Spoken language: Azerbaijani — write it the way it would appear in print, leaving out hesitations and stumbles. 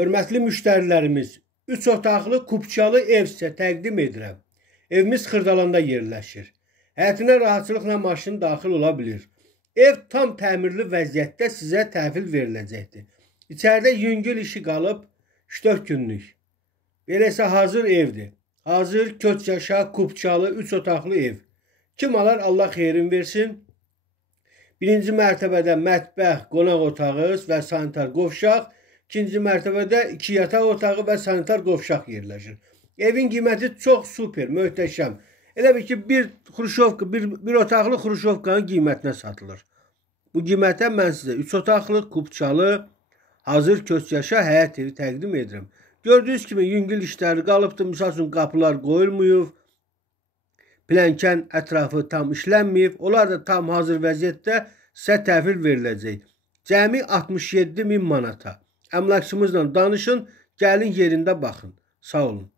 Hörmətli müştərilərimiz, 3 otaqlı kubçalı ev sizə təqdim edirəm. Evimiz Xırdalanda yerləşir. Həyətinə rahatçılıqla maşın daxil ola bilir. Ev tam təmirli vəziyyətdə sizə təhvil veriləcəkdir. İçəridə yüngül işi qalıb 3-4 günlük. Belə isə hazır evdir. Hazır köç yaşa kubçalı 3 otaqlı ev. Kim alar Allah xeyrin versin. Birinci mərtəbədə mətbəx, qonaq otağı və sanitar qovşaq. İkinci mərtəbədə 2 yataq otağı və sanitar qovşaq yerləşir. Evin qiyməti çox super, möhtəşəm. Elə bir ki, bir otaqlı xruşovkanın qiymətinə satılır. Bu qiymətə mən sizə 3 otaqlı, kubçalı, hazır köç yaşa həyət evi təqdim edirəm. Gördüyünüz kimi yüngül işləri qalıbdır. Misal üçün qapılar qoyulmuyub. Plənkən ətrafı tam işlənməyib. Onlar da tam hazır vəziyyətdə sizə təhvil veriləcək. Cəmi 67.000 manata. Əmlakçımızla danışın, gəlin yerində baxın. Sağ olun.